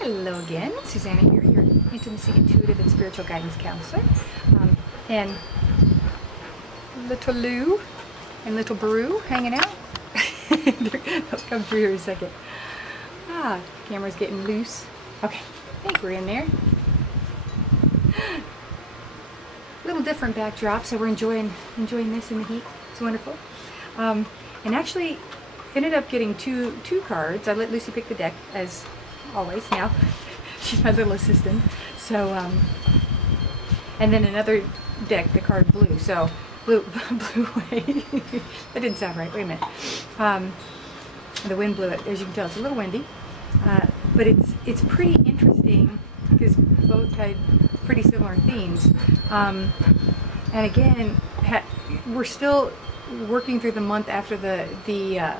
Hello again, Susanna here, your intimacy, intuitive, and spiritual guidance counselor. And little Lou and little Brew hanging out. They'll come through here in a second. Camera's getting loose. Okay, I think we're in there. Little different backdrop, so we're enjoying this in the heat. It's wonderful. And actually ended up getting two cards. I let Lucy pick the deck as always now. She's my little assistant. So and then another deck, the card blue. So blew away. That didn't sound right. Wait a minute. The wind blew it. As you can tell, it's a little windy. But it's pretty interesting because both had pretty similar themes. And again, we're still working through the month after the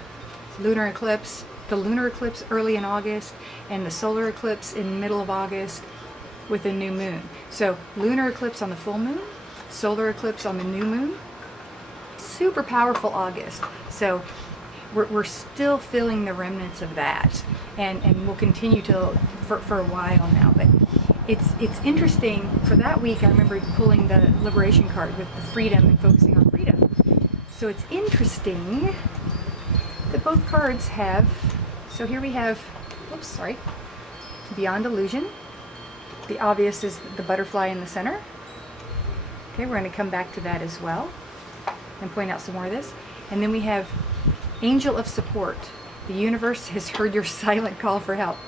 lunar eclipse. The lunar eclipse early in August and the solar eclipse in the middle of August with a new moon. So lunar eclipse on the full moon, solar eclipse on the new moon. Super powerful August. So we're still feeling the remnants of that, and we'll continue for a while now. But it's interesting. For that week, I remember pulling the liberation card with the freedom and focusing on freedom. So it's interesting that both cards have. So here we have, oops, sorry, Beyond Illusion. The obvious is the butterfly in the center. Okay, we're going to come back to that as well and point out some more of this. And then we have Angel of Support. The universe has heard your silent call for help.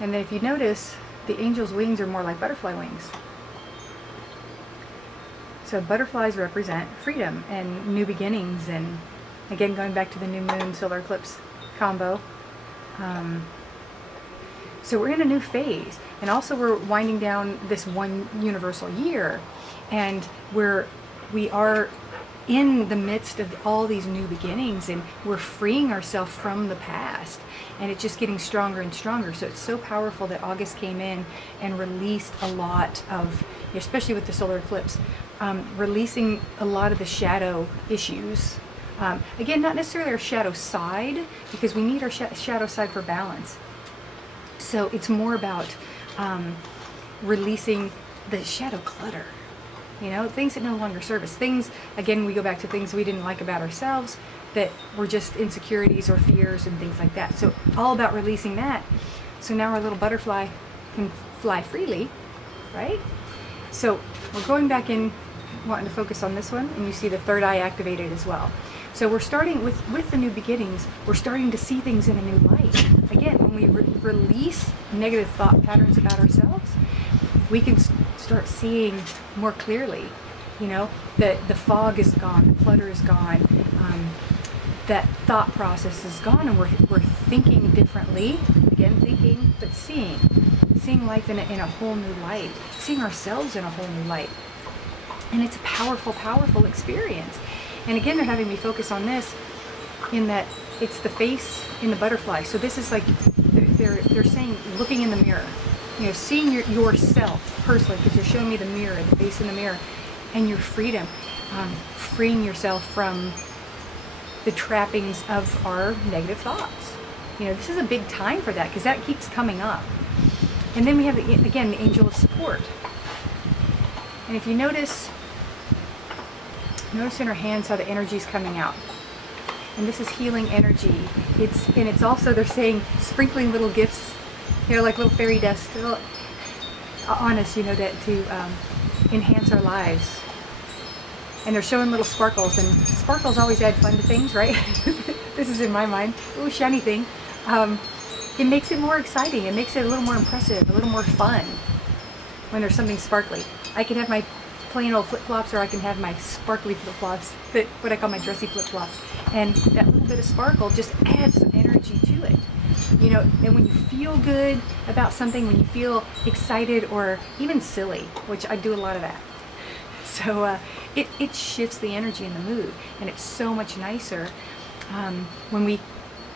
And then if you notice, the angel's wings are more like butterfly wings. So butterflies represent freedom and new beginnings, and again, going back to the new moon solar eclipse combo. So we're in a new phase, and also we're winding down this one universal year, and we are in the midst of all these new beginnings, and we're freeing ourselves from the past, and it's just getting stronger and stronger. So it's so powerful that August came in and released a lot of, especially with the solar eclipse, releasing a lot of the shadow issues. Again, not necessarily our shadow side, because we need our shadow side for balance. So it's more about releasing the shadow clutter, things that no longer serve us. Things, again, we go back to things we didn't like about ourselves that were just insecurities or fears and things like that. So all about releasing that. So now our little butterfly can fly freely, right? So we're going back in, wanting to focus on this one, and you see the third eye activated as well. So we're starting with the new beginnings, we're starting to see things in a new light. Again, when we release negative thought patterns about ourselves, we can start seeing more clearly. The fog is gone, the clutter is gone, that thought process is gone, and we're thinking differently. Again, thinking, but seeing life in a whole new light, seeing ourselves in a whole new light. And it's a powerful, powerful experience. And again, they're having me focus on this, in that it's the face in the butterfly. So this is like, they're saying, looking in the mirror, seeing yourself personally, because they're showing me the mirror, the face in the mirror, and your freedom, freeing yourself from the trappings of our negative thoughts. This is a big time for that, because that keeps coming up. And then we have, again, the Angel of Support. And if you notice in her hands how the energy is coming out. And this is healing energy. It's also, they're saying, sprinkling little gifts, like little fairy dust on us, to enhance our lives. And they're showing little sparkles, and sparkles always add fun to things, right? This is in my mind. Ooh, shiny thing. It makes it more exciting. It makes it a little more impressive, a little more fun when there's something sparkly. I can have my plain old flip-flops, or I can have my sparkly flip-flops, what I call my dressy flip-flops. And that little bit of sparkle just adds some energy to it. And when you feel good about something, when you feel excited or even silly, which I do a lot of that. So it shifts the energy and the mood, and it's so much nicer when we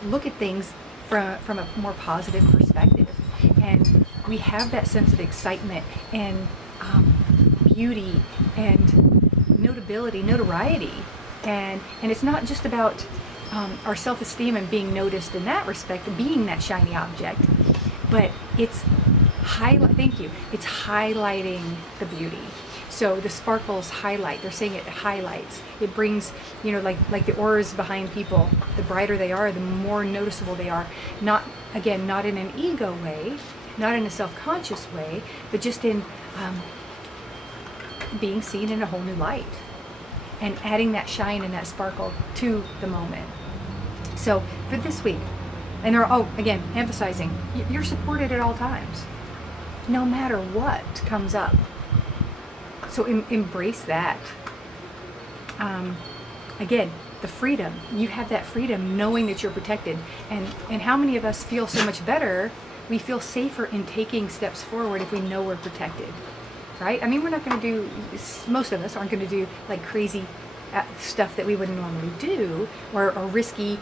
look at things from a more positive perspective. And we have that sense of excitement and beauty and notoriety, and it's not just about our self-esteem and being noticed in that respect, being that shiny object, but it's thank you. It's highlighting the beauty. So the sparkles highlight. They're saying it highlights. It brings, like the auras behind people. The brighter they are, the more noticeable they are. Not in an ego way, not in a self-conscious way, but just in being seen in a whole new light, and adding that shine and that sparkle to the moment. So for this week, and again, emphasizing, you're supported at all times, no matter what comes up. So embrace that. Again, the freedom. You have that freedom knowing that you're protected. And how many of us feel so much better? We feel safer in taking steps forward if we know we're protected, right? I mean, we're not going to do, most of us aren't going to do like crazy stuff that we wouldn't normally do, or risky,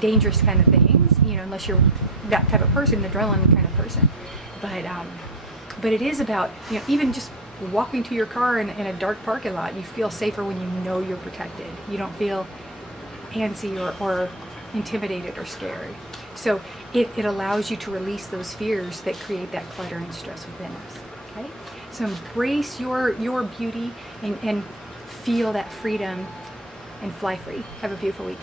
dangerous kind of things, unless you're that type of person, adrenaline kind of person. But it is about, even just walking to your car in a dark parking lot, you feel safer when you know you're protected. You don't feel antsy or intimidated or scared. So it allows you to release those fears that create that clutter and stress within us. Okay? So embrace your beauty and feel that freedom and fly free. Have a beautiful week.